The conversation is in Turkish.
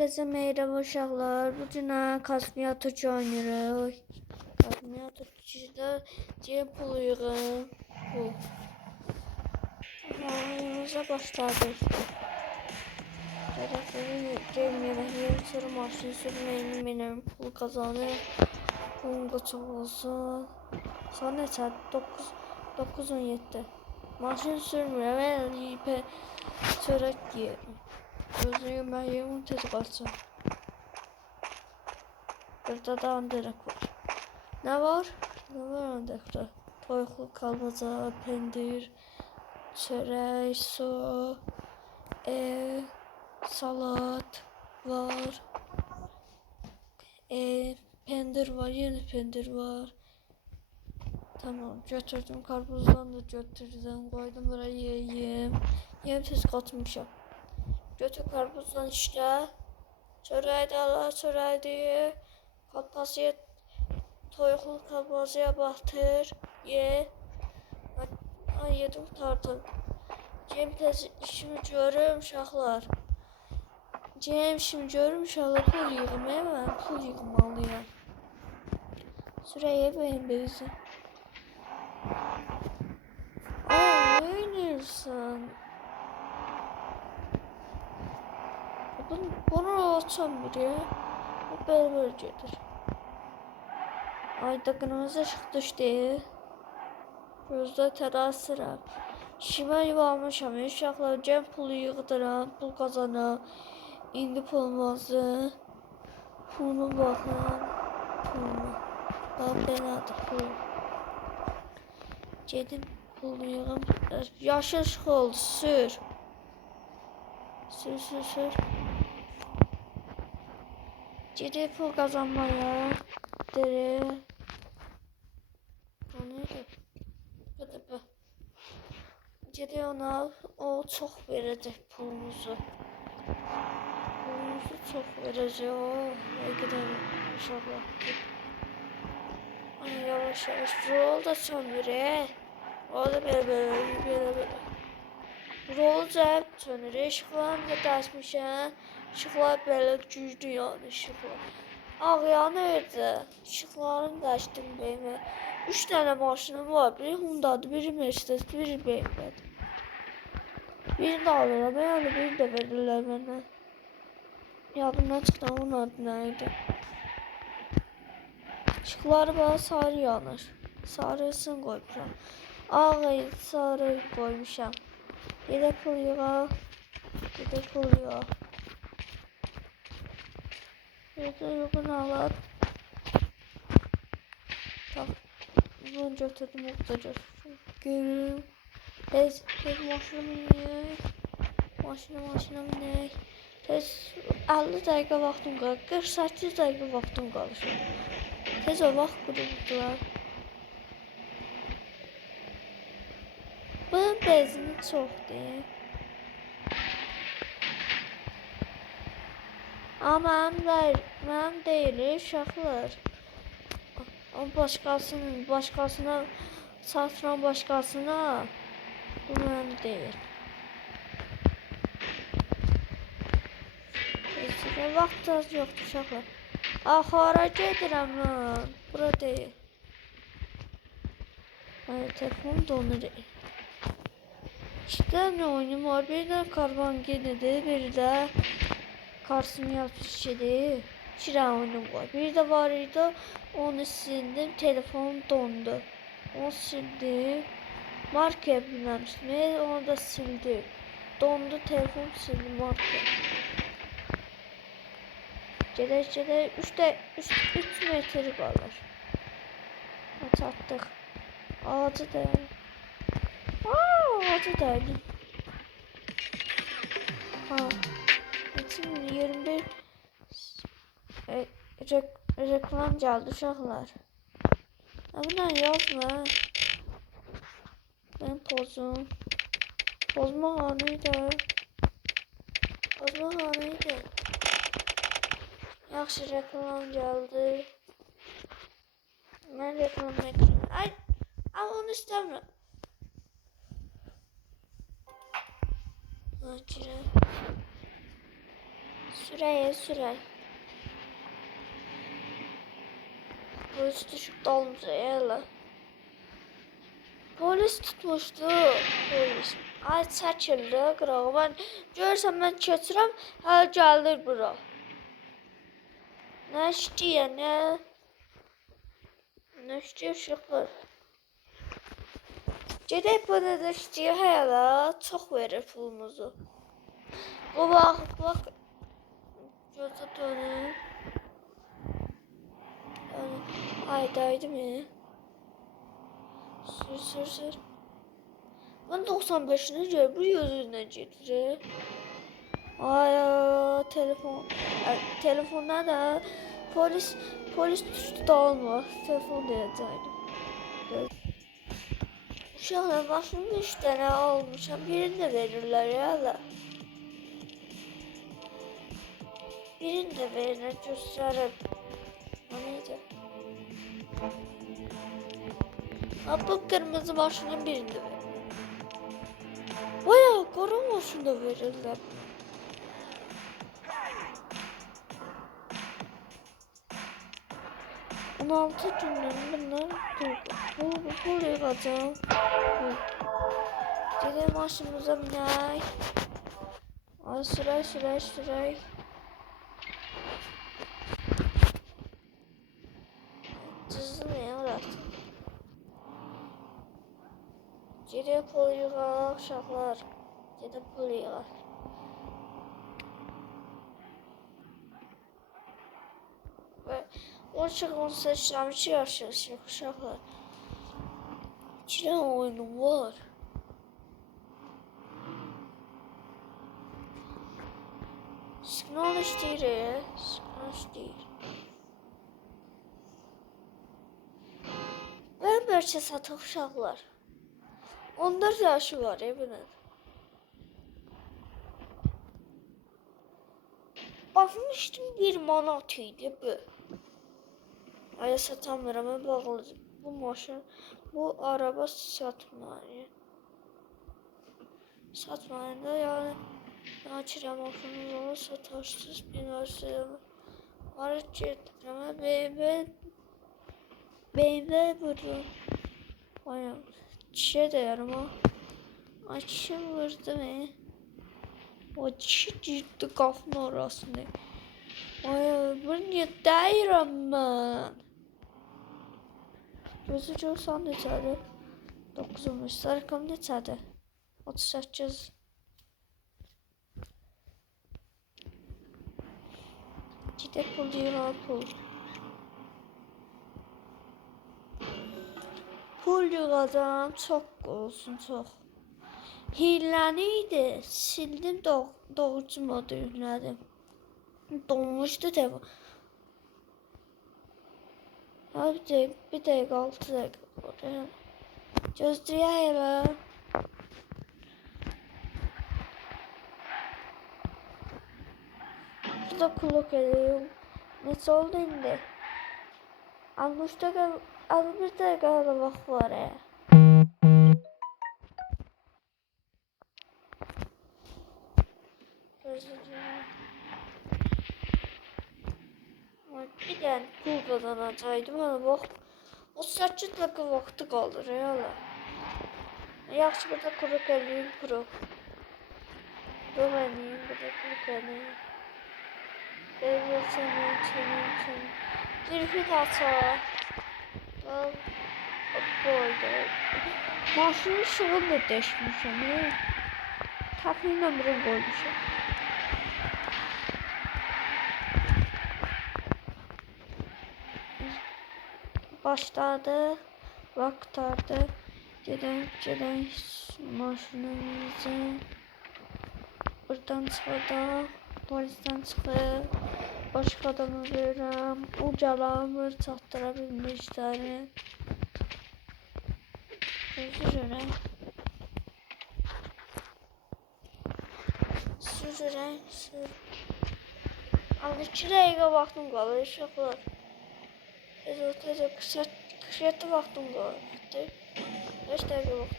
Herkese merhaba uşaqlar. Bu günə kosmiyatı oynayırıq. Kosmiyatı cem puluyuq. Bu. Oyunumuza başladık. Tərəfləri cem yeməyi, sonra maşın sürməyini benim pul kazanır. Pulum qaçıq olsun. Sonra neçə? 9-17. Maşın sürmürəm, ipə çörək yiyirəm. Özü yeməyi tez qaçır. Burada da andirək var. Ne var? Ne var andırəkdə? Toyuqlu kalbaca, pendir, çörək, su, salat var. Pendir var, yeni pendir var. Tamam, götürdüm. Karpuzdan da götürdüm. Koydum buraya yiyeyim. Yem tez katmışam. Götür karpuzdan işte. Çöreği de ala, çöreği de kalpasıya, toyuqlu kalpasıya batır. Ye. Ay yedim kurtardım. Cem tez işimi görürüm uşaqlar. Cem işimi görürüm uşaqlar. Pul yığım, ben pul yığmalıyım. Süreye benim beyzi. Aa, ne oynayırsan? Bunu açam biri. Bu böyle gelir. Ayda kırmızı ışık düştü. Gözde terasıram. İşime yuvarmışam. Uşaqlar cem pulu yığdıram. Pul kazanam. İndi pulmazdı. Puluma bakın. Puluma. Bak benadır pul. Gedim pulu yığım. Yaşıl ışık oldu. Sür. Sür. Gidip pul kazanmaya. Dere. O neydi? Bu. Gidip onu al. O çok verecek pulumuzu. Pulumuzu çok verecek o. Ay gidelim inşallah. Ay yavaş. Rol da söndür. O da böyle. Rol cəb sönür. Işıqlarını da dəsmişəm. Işıqlar belə güclü yani ışıqlar. Ağ yanırdı. Işıqlarını dəşdim benim. 3 tane maşınım var. Biri Honda'dır, biri Mercedes, biri BMW'dir. Birini de alırım. Yani birini de verirler bana. Yadımdan çıxdı onun adı neydi? Işıqları bana sarı yanır. Sarısını koymuşam. Ağ, sarı koymuşam. Yedek pul yığa. Bunu alalım. Tamam. Bunu götürdüm. Görüm. Tez maşına binək. Maşına binək. Tez 50 dəqiqə vaxtım qalır. 48 dəqiqə vaxtım qalır. Tez o vaxt quruldular. Bunun benzini çoxdur. Ama mənim deyil uşaqlar. O başqasına satıran başqasına bu mənim deyil. Vaxt az yoxdur uşaqlar. Axara gedirəm lan. Bura deyil. Ay, telefonum donur. İşte ne oyunum var. Bir de karvan genidir. Bir de Karsım yapışıdır. Şirin oyunum var. Bir de var idi. Onu sildim. Telefonum dondu. Onu sildim. Marka yapmamıştım. Onu da sildim. Dondu telefon sildim marka. Gedək 3 metr qalır. Çatdıq. Ağacı dayanır. Ağacı dayanır. Ha. 2021 reklam geldi uşaqlar. Bundan yazma. Ben pozma hanıydı. Yaxşı reklam geldi. Ben reklam ekranı. Ay onu istemiyorum. Sürey. Polis düşüp dalımıza yerler. Polis tutmuşdu. Polis. Ay çəkildi qırağa. Ben görürsən mən keçirəm. Hələ gəlir bura. Nə istəyir, nə istəyir uşaqlar. Gedək bunu da istəyir hələ. Çox verir pulumuzu. Bu bax. Gözə dönün. Haydaydı mı? Sür. Ben 95'ine göre bu yüzünden gelir. Ay telefonda da polis düştü da olmaz. Telefon diyeceğim. Uşaqlar başımda 3 tane almışam. Birini de verirler ya. Birini de verirler gösterip. O neydi? Bu kırmızı maşının birini de verirler. Bayağı kara maşını da verirler. On 6 günden bunlar bu yığacağım. Gidelim maşınımıza binək. Ay sürək. Cızılmayın orası. Gidelim pul yığaq uşaqlar. Gidelim pul yığaq. Ve 18 yaşlı uşaqlar. 2 tane oyunum var. Signal istəyir. Ben bəlkə satıq uşaqlar. 14 yaşı var evinin. Baxmışdım 1 manat idi bu. Aya satamıram, ben bağlı. Bu maşın, bu araba satmayın. Satmayın da yani. Açıram maşınız onu satarsınız. Bilmezsiniz. Araç getirəm. BMW burada. Aynen. Kişiye değerim ha. Ay kişi vurdu mu? O kişi girdi qapının orasını. Ay bunu niye deyirəm mən? Gözü görsən neçədir? 9'muş. Sarıqam neçədir? 38. Gidək pul yığaq pul. Pul yığacağım, çox olsun, çox. Hiləliydi, sildim, doğrucu modu yüklədim. Donmuşdu telefon. Bir dəqiqə, 6 dəqiqə. Gözləyək elə. Burada kulak ediyorum. Neçə oldu indi? 60 dəqiqə, 61 dəqiqə hələ vaxt var ya. Bir dənə pul qazanacaqdım, hələ vaxt 38 dəqiqə vaxtı qalır ya. Yaxşı, burada kulak edeyim, burada kulak edeyim. Evet, senin. Zülfü de açar. Böyle. Maşının ışığını da değişmişim. Tahmin ömrüm koymuşum. Başladı. Vaktardı. Gelen maşınımızı. Buradan çıkıyor. Polisten çıkıyor. Başka adamı veririm. Ucalamır çattırabilmişleri. Sürürüm. Ama 2 dəqiqə vaxtım qalır uşaqlar. Tez 47 vaxtım qalır. 5 dəqiqə vaxtım.